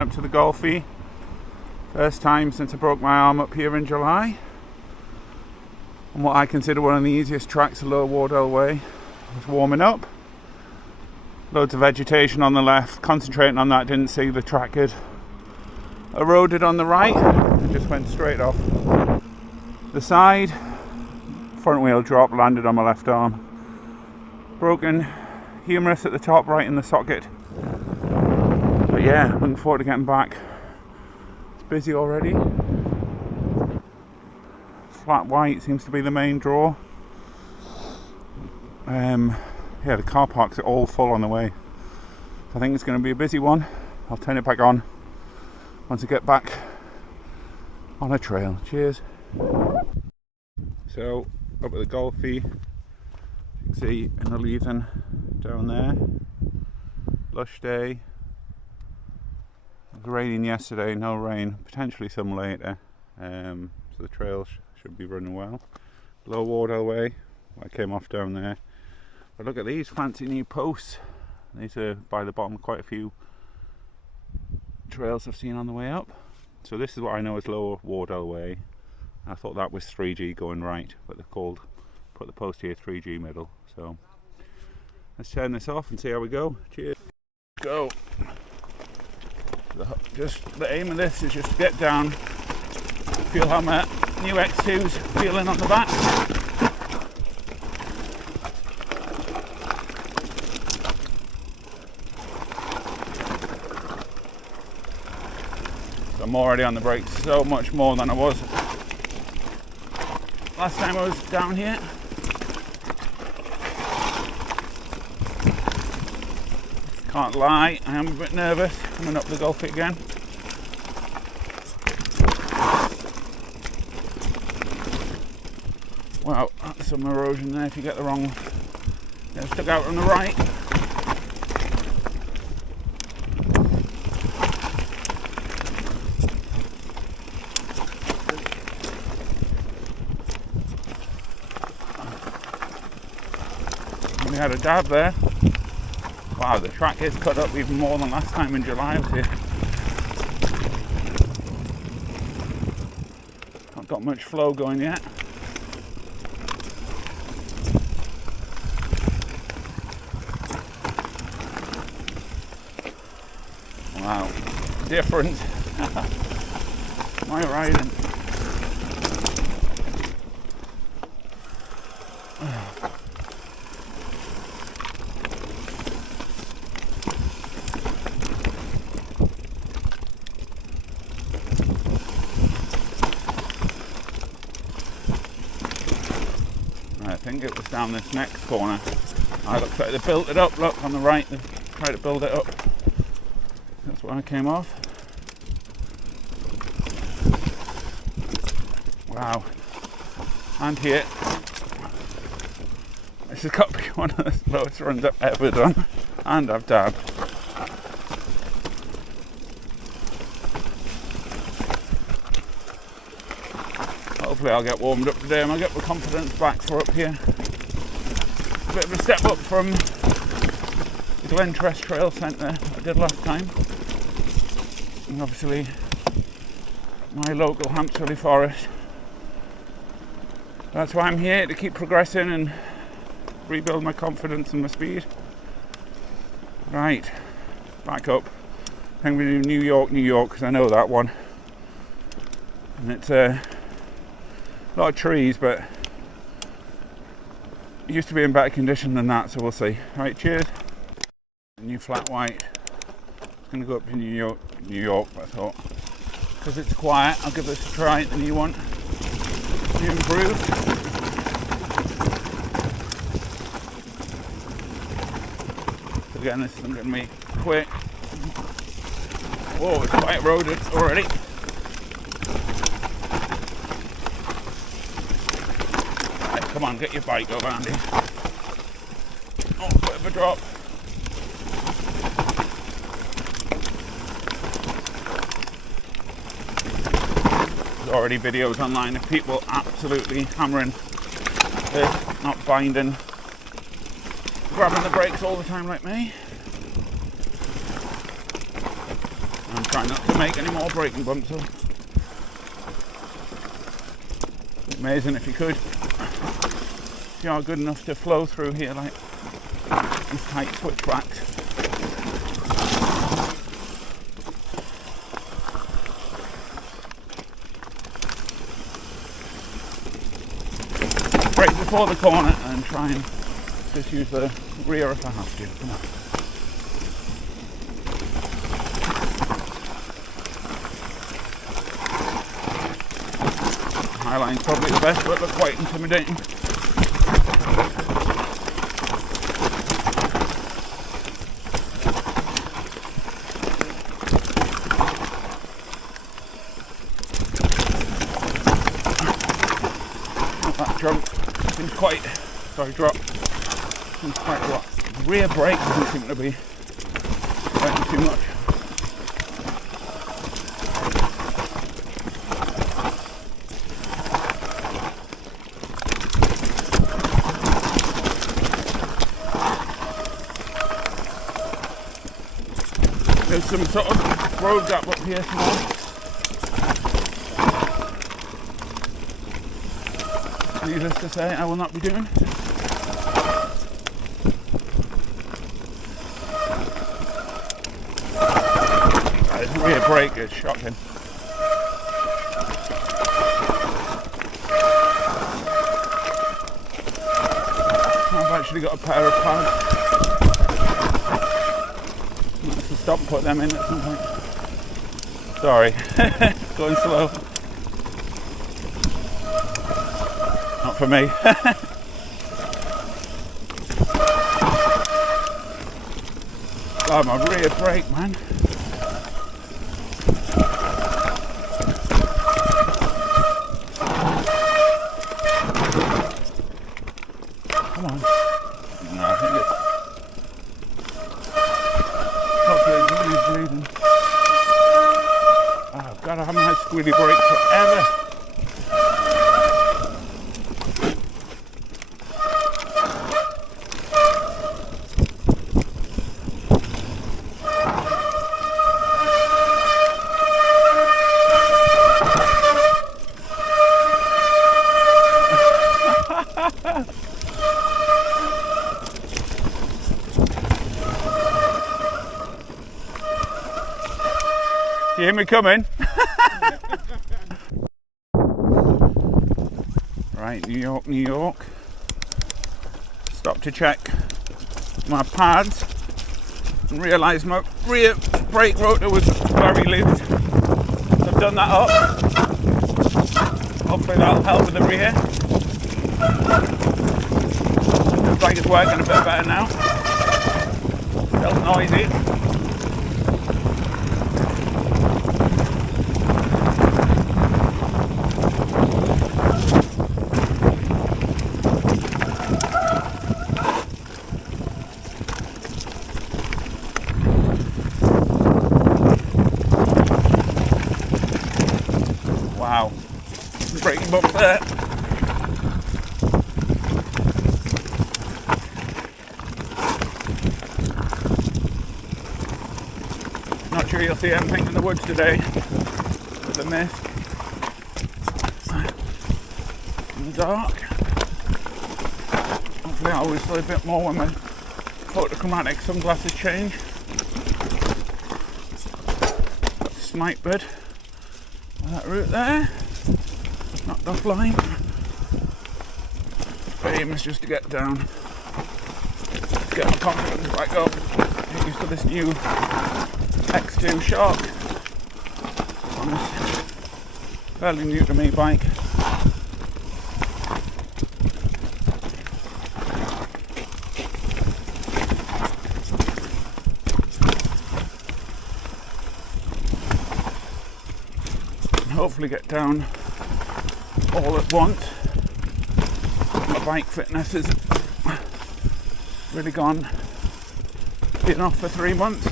Up to the Golfie. First time since I broke my arm up here in July. On what I consider one of the easiest tracks, the Lower Wardell Way. I was warming up. Loads of vegetation on the left. Concentrating on that, didn't see the track had eroded on the right. It just went straight off the side. Front wheel drop, landed on my left arm. Broken humerus at the top, right in the socket. But yeah, looking forward to getting back. It's busy already. Flat white seems to be the main draw. Yeah, the car parks are all full on the way. I think it's going to be a busy one. I'll turn it back on once I get back on a trail. Cheers. So, up at the Golfie, you can see in the leaving down there. Lush day. It was raining yesterday, no rain, potentially some later. So the trail should be running well. Low Wardell Way, I came off down there. But look at these fancy new posts. These are by the bottom of quite a few trails I've seen on the way up. So this is what I know as Lower Wardell Way. I thought that was 3G going right, but they've put the post here 3G middle. So let's turn this off and see how we go. Cheers. Go. Just the aim of this is just to get down, feel how my new X2's feeling on the back. So I'm already on the brakes so much more than I was last time I was down here. Can't lie, I am a bit nervous coming up the Golfie again. Wow, that's some erosion there if you get the wrong one. Get stuck out on the right. We had a dab there. Wow, the track is cut up even more than last time in July I was here. Not got much flow going yet. Wow, different. My riding. I think it was down this next corner. Looks like they built it up. Look on the right, they tried to build it up. That's where I came off. Wow. And here. This has got to be one of the slowest runs I've ever done. And I've dabbed. Hopefully I'll get warmed up today and I'll get my confidence back for up here. A bit of a step up from the Glentress Trail Centre I did last time. And obviously my local Hampshire forest. That's why I'm here, to keep progressing and rebuild my confidence and my speed. Right, back up. I think we do New York, because I know that one. And it's a lot of trees, but it used to be in better condition than that, so we'll see. Right, cheers. New flat white. It's going to go up to New York, I thought. Because it's quiet, I'll give this a try, the new one. New improved. So again, this isn't going to be quick. Whoa, it's quite eroded already. Right, come on, get your bike over, Andy. Oh, a bit of a drop. There's already videos online of people absolutely hammering this, not binding, grabbing the brakes all the time like me. And Try not to make any more braking bumps though. Amazing if you could. If you are good enough to flow through here like these tight switchbacks. Brake before the corner and try and just use the rear if I have to. Come on. Highline's probably the best, but look quite intimidating. That jump seems quite, drop seems quite a lot. Rear brake doesn't seem to be braking too much. There's some sort of road gap up here somewhere. Needless to say, I will not be doing. That rear brake is shocking. I've actually got a pair of pads. Stop and put them in at some point. Sorry, going slow. Not for me. God, my rear brake, man. Come on. No, I think it's... bleeding. Oh God, I haven't had squealy brakes forever. You hear me coming? Right, New York, New York. Stop to check my pads and realised my rear brake rotor was very loose. So I've done that up. Hopefully that'll help with the rear. Looks like it's working a bit better now. Still noisy. Wow, braking bump there. Not sure you'll see anything in the woods today with the mist and the dark. Hopefully I'll whistle a bit more when my photochromatic sunglasses change. Snipe bird. That route there, knocked offline. The aim is just to get down, let's get my confidence back up, get used to this new X2 shock on this fairly new to me bike. Hopefully get down all at once. My bike fitness has really gone, been off for 3 months.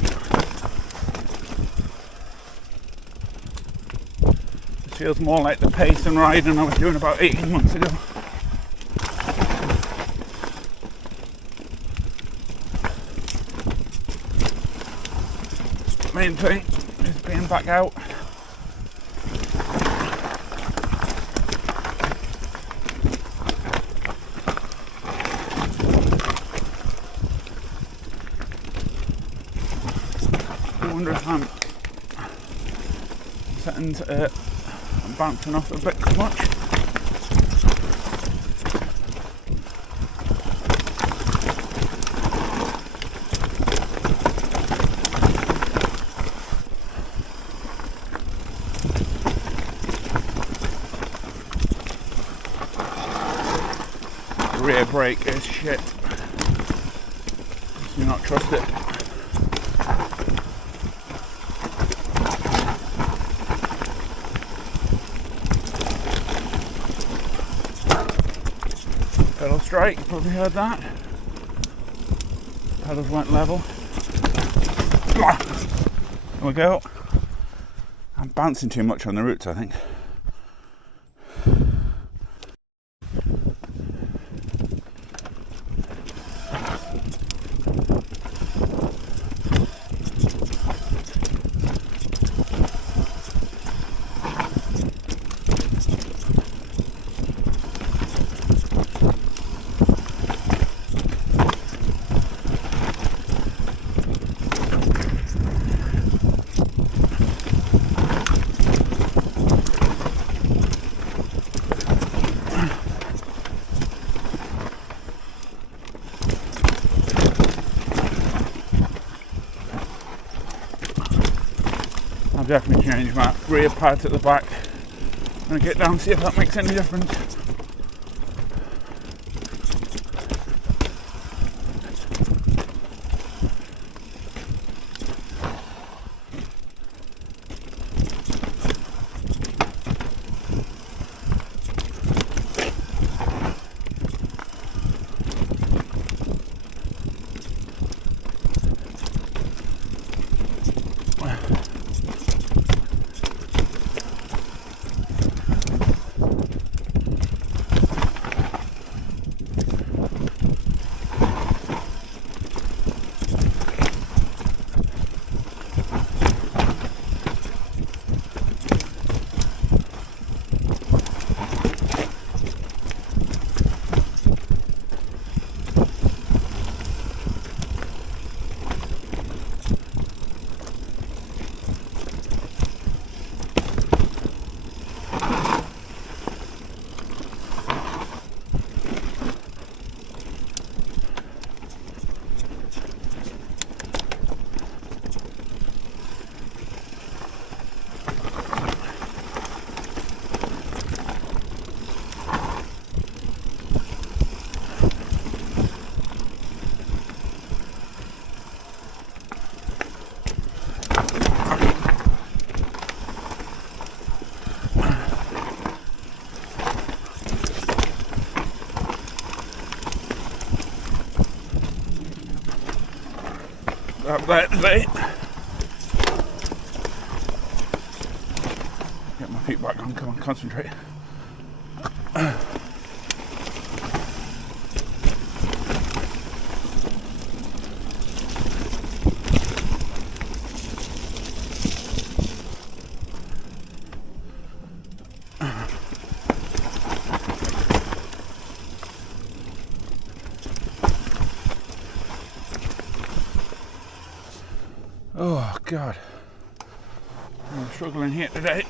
It feels more like the pace and riding I was doing about 18 months ago. Main thing is being back out. I wonder if I'm setting I'm bouncing off a bit too much. Rear brake is shit. Do not trust it. Pedal strike, you probably heard that. Pedals went level. There we go. I'm bouncing too much on the roots, I think. I'll definitely change my rear pads at the back and get down and see if that makes any difference. That's it. Get my feet back on, come on, concentrate. Oh God, I'm struggling here today.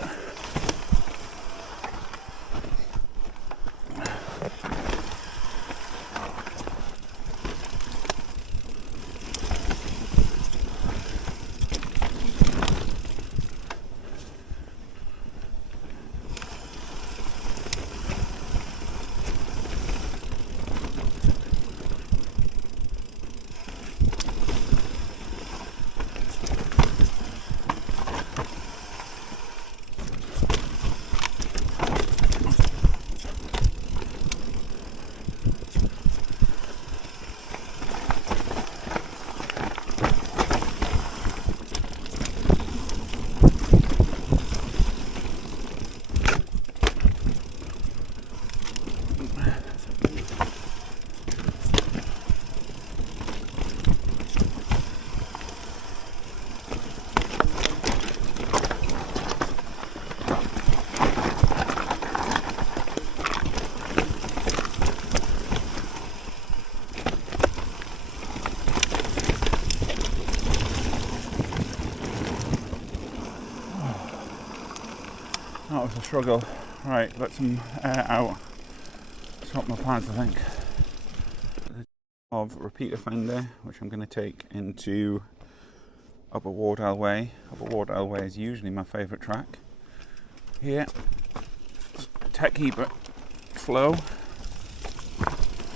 That was a struggle. Right, let some air out. Swap my pads, I think. Of repeater fender, which I'm going to take into Upper Wardell Way. Upper Wardell Way is usually my favourite track. Here, Tech Keeper slow.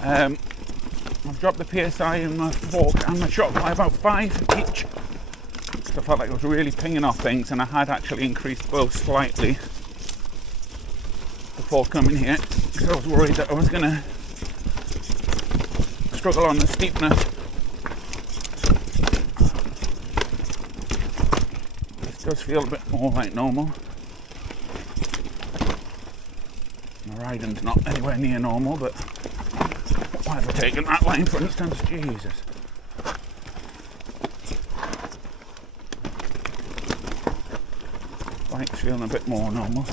I've dropped the PSI in my fork and my shock by about 5 each. So I felt like I was really pinging off things, and I had actually increased both slightly before coming here, because I was worried that I was going to struggle on the steepness. This does feel a bit more like normal. My riding's not anywhere near normal, but why have I taken that line, for instance? Jesus. Bike's feeling a bit more normal.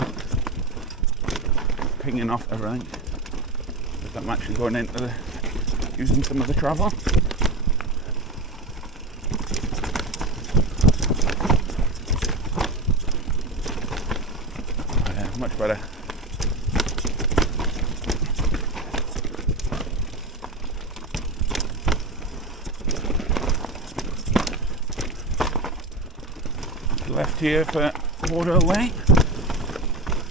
Pinging off everything. I'm actually going into using some of the travel. Yeah, much better. Left here for Wardell Way.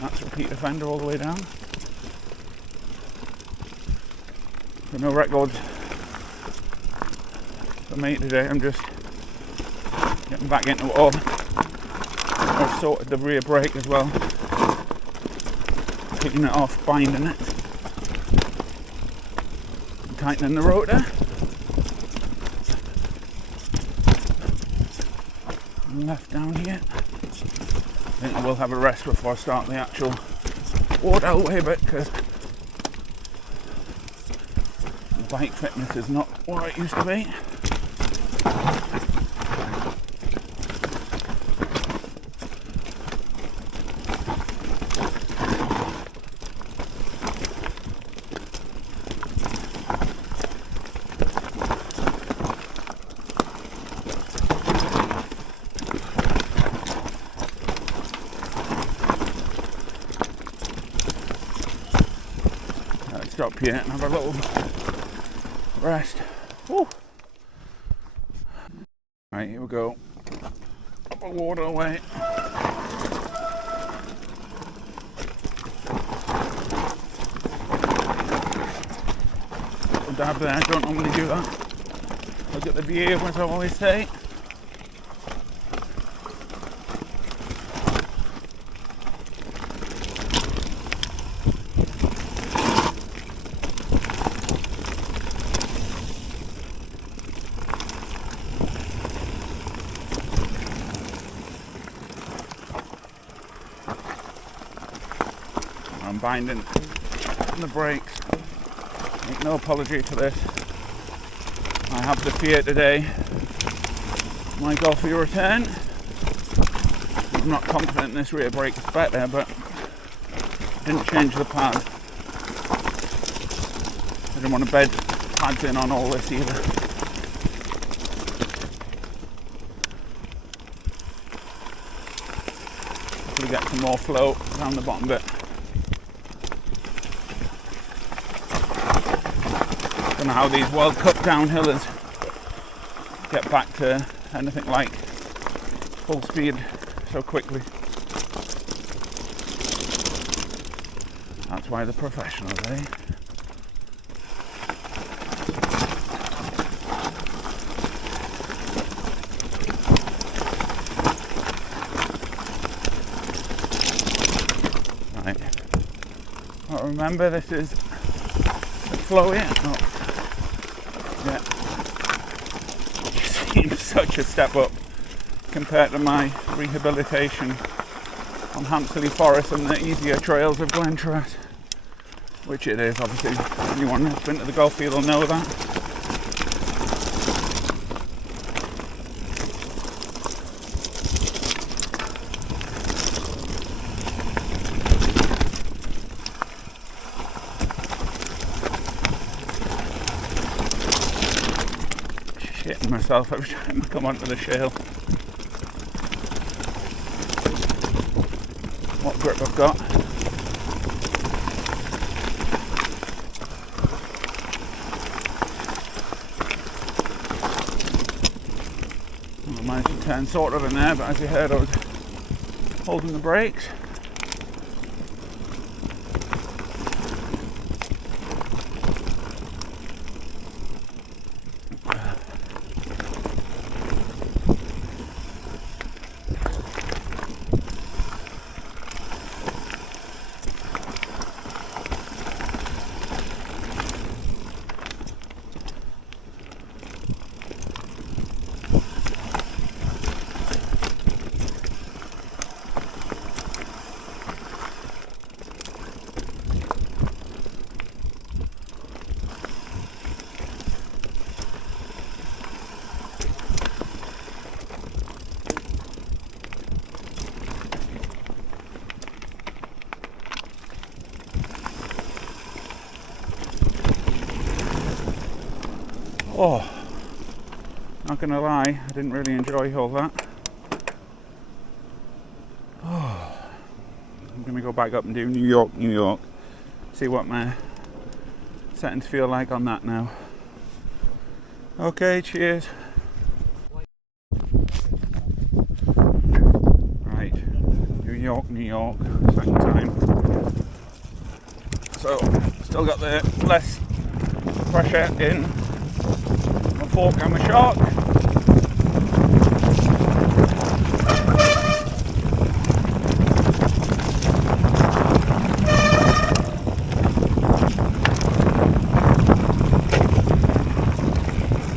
That's repeater fender all the way down. So no records for me today. I'm just getting back into it all. I've sorted the rear brake as well. Taking it off, binding it. And tightening the rotor. And left down here. I think I will have a rest before I start the actual Wardell Way bit, because the bike fitness is not what it used to be. Stop here and have a little rest. Woo. Right, here we go. Up a Wardell Way. Little dab there, I don't normally do that. Look at the view, as I always say. I'm binding the brakes. Make no apology for this. I have the fear today. My Golfie return. I'm not confident this rear brake is better, but I didn't change the pad. I didn't want to bed pads in on all this either. Hopefully get some more flow around the bottom bit. Don't know how these World Cup downhillers get back to anything like full speed so quickly. That's why they're professionals, eh? Right. Well, remember, this is the flow here. Oh. Yeah. Seems such a step up compared to my rehabilitation on Hampsley Forest and the easier trails of Glentress, which it is, obviously. Anyone who's been to the Golfie will know that. Shitting myself every time I come onto the shale. what grip I've got. I managed to turn sort of in there, but as you heard, I was holding the brakes. Oh, not gonna lie, I didn't really enjoy all that. Oh, I'm gonna go back up and do New York, New York. See what my settings feel like on that now. Okay, cheers. Right, New York, New York, second time. So, still got the less pressure in my fork and my shark.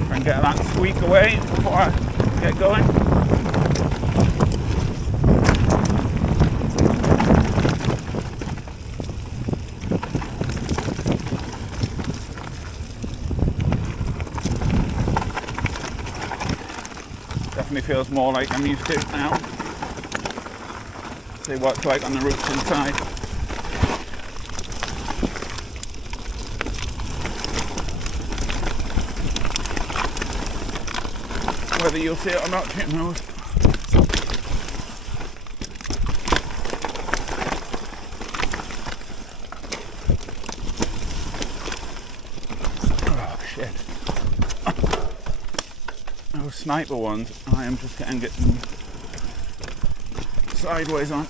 Try and get that squeak away before I get going. Definitely feels more like I'm used to it now. See what it's like on the roots inside. Whether you'll see it or not, who knows. Oh shit. Those sniper ones, I am just getting sideways on.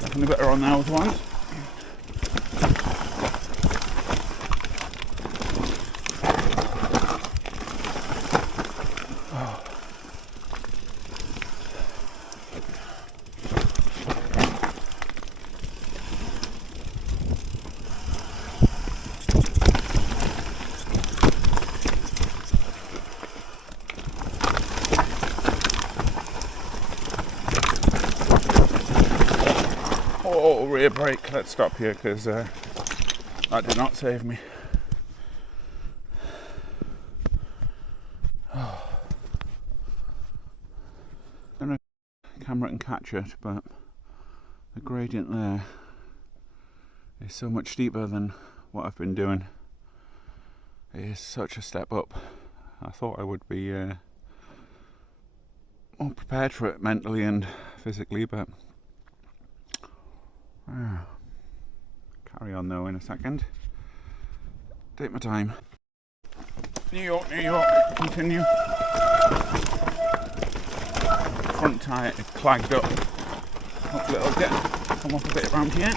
Definitely better on those ones. Oh, rear brake. Let's stop here because that did not save me. Oh. I don't know if the camera can catch it, but the gradient there is so much steeper than what I've been doing. It is such a step up. I thought I would be more prepared for it mentally and physically, but carry on though in a second. Take my time. New York, New York, continue. Front tyre is clagged up. Hopefully it'll come off a bit around here.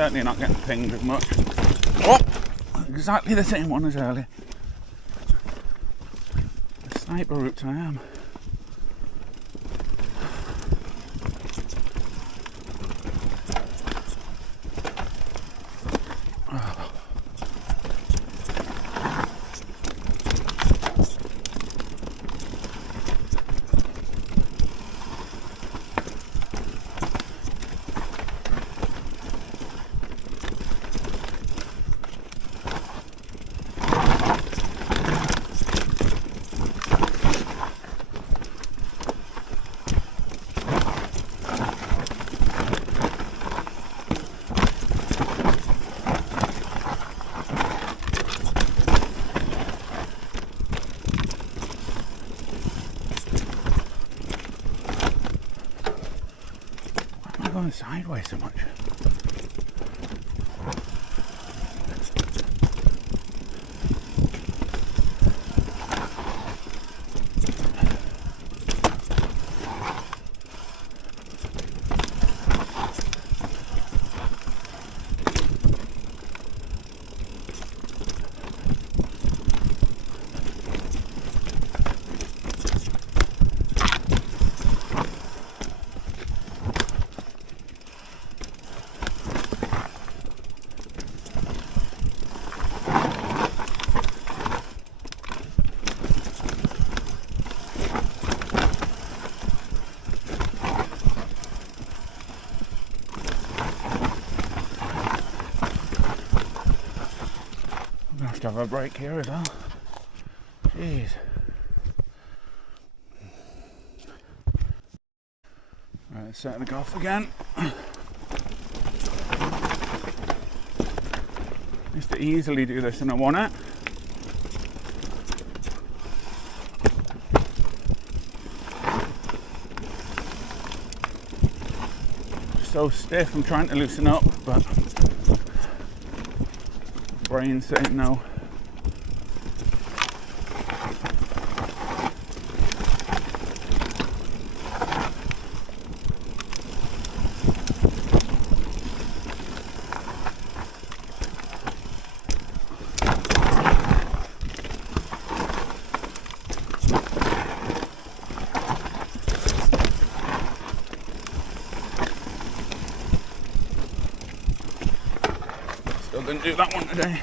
certainly not getting pinged as much. Oh! Exactly the same one as earlier. The sniper routes I am. Going sideways so much. To have a break here as well. Jeez. Right, let's set the golf again. Used to easily do this in a 1-it. So stiff, I'm trying to loosen up, but brain's saying no. Still didn't do that one today.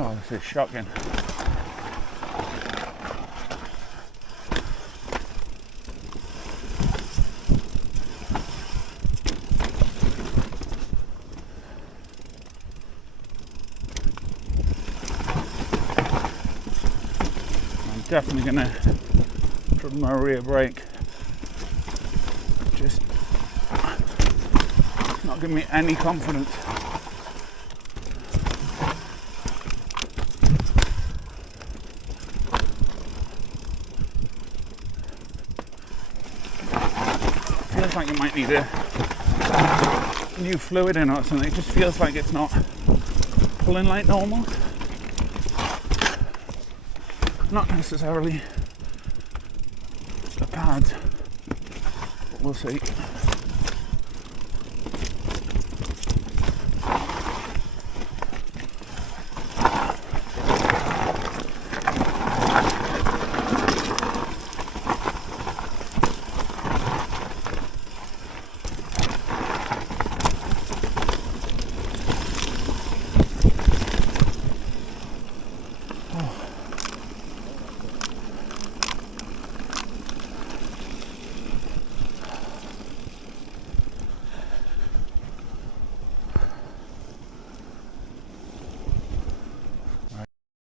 Oh, this is shocking. I'm definitely gonna put my rear brake. Just not giving me any confidence. Feels like you might need a new fluid in or something. It just feels like it's not pulling like normal. Not necessarily the pads, but we'll see.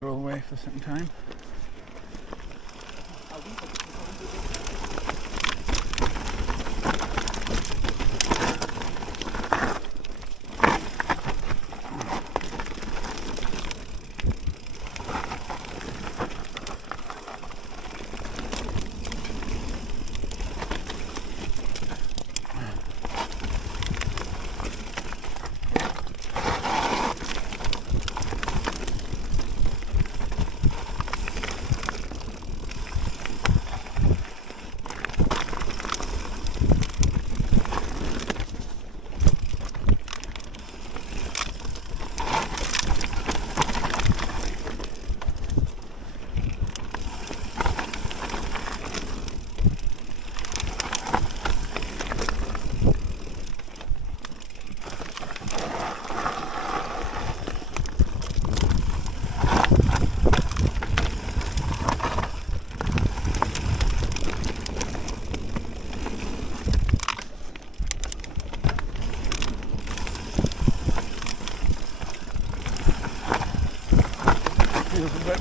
All the way for the second time.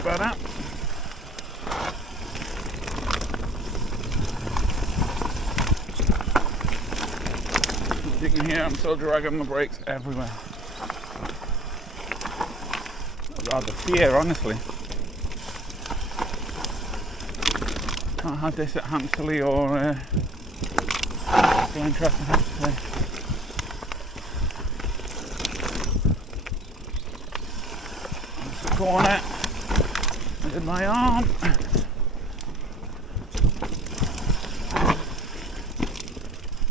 better. As you can hear, I'm still dragging my brakes everywhere. Rather fear, honestly. Not had this at Hampsterley or Glentress, I have to say. That's the corner. I did my arm.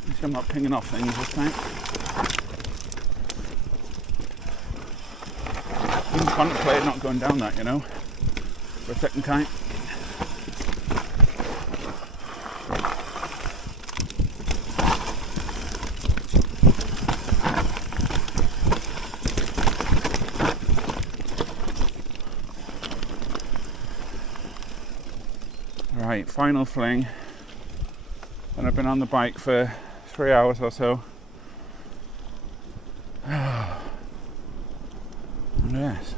At least I'm not pinging off things this time. Even contemplated not going down that, you know, for a second time. Right, final fling. And I've been on the bike for 3 hours or so. Yes,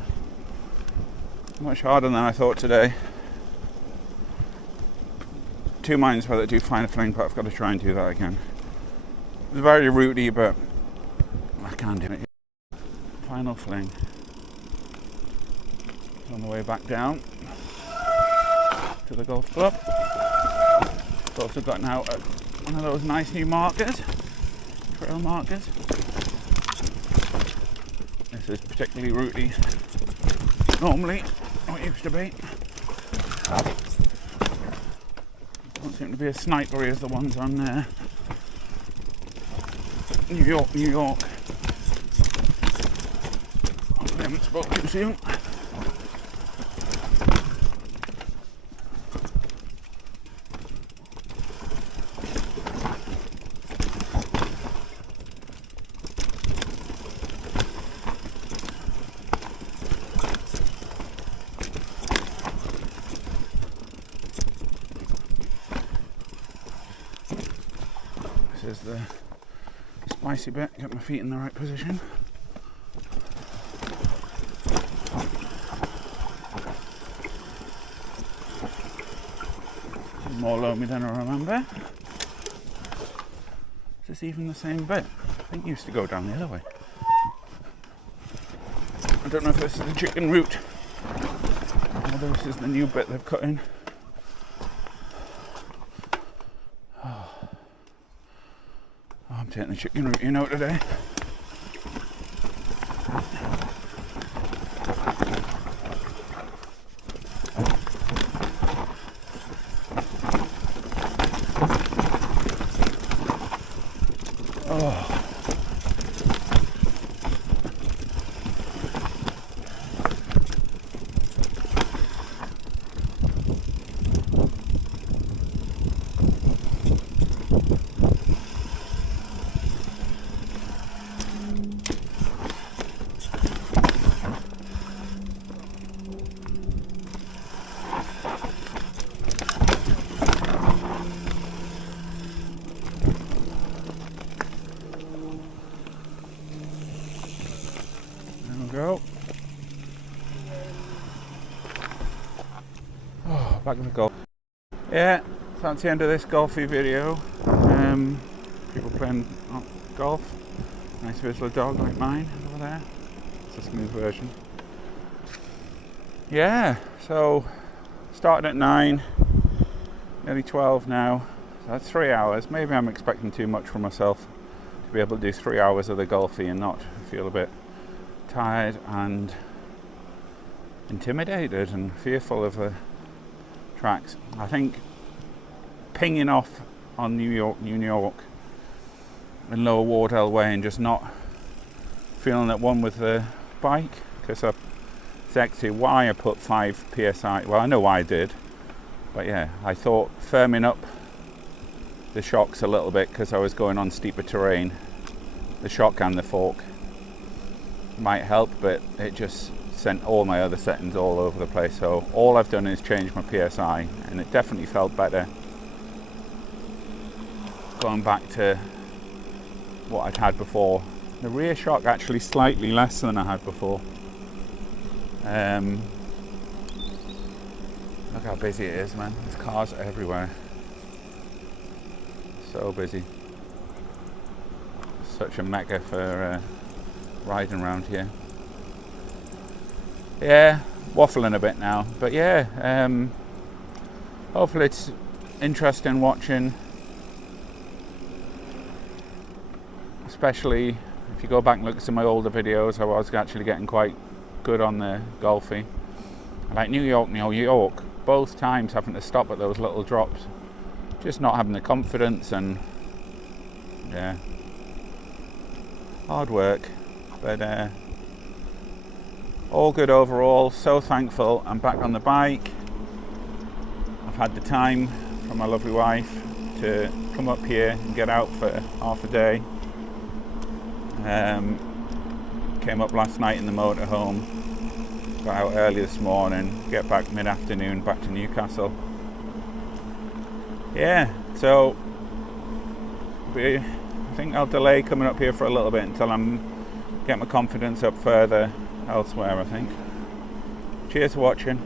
much harder than I thought today. Two minds whether to do final fling, but I've got to try and do that again. It's very rooty, but I can't do it. Final fling. On the way back down to the golf club. I've also gotten out at one of those nice new markers, trail markers. This is particularly rooty. Normally, what it used to be. Don't seem to be as snipery as the ones on New York. Hopefully I haven't spoke too soon. This is the spicy bit, get my feet in the right position. More loamy than I remember. Is this even the same bit? I think it used to go down the other way. I don't know if this is the chicken route or this is the new bit they've cut in. I'm taking the chicken route, you know, today. Go. Oh, back to the golf. Yeah, so that's the end of this Golfie video. People playing golf. Nice Whistler dog like mine over there. It's a smooth version. Yeah, so started at 9, nearly 12 now. So that's 3 hours. Maybe I'm expecting too much from myself to be able to do 3 hours of the Golfie and not feel a bit tired and intimidated and fearful of the tracks. I think pinging off on New York and Lower Wardell Way and just not feeling at one with the bike, because it's actually why I put 5 psi. Well, I know why I did, but yeah, I thought firming up the shocks a little bit because I was going on steeper terrain, the shock and the fork might help, but it just sent all my other settings all over the place. So all I've done is change my PSI, and it definitely felt better going back to what I'd had before. The rear shock actually slightly less than I had before. how busy it is, man. There's cars everywhere. So busy. Such a mecca for riding around here. Yeah, waffling a bit now, but yeah, hopefully it's interesting watching, especially if you go back and look at some of my older videos. I was actually getting quite good on the Golfie. Like New York, both times having to stop at those little drops, just not having the confidence, and yeah, hard work, but all good overall. So thankful I'm back on the bike. I've had the time from my lovely wife to come up here and get out for half a day. Came up last night in the motorhome, got out early this morning, get back mid-afternoon back to Newcastle. Yeah, so I think I'll delay coming up here for a little bit until I'm getting my confidence up further elsewhere, I think. Cheers for watching.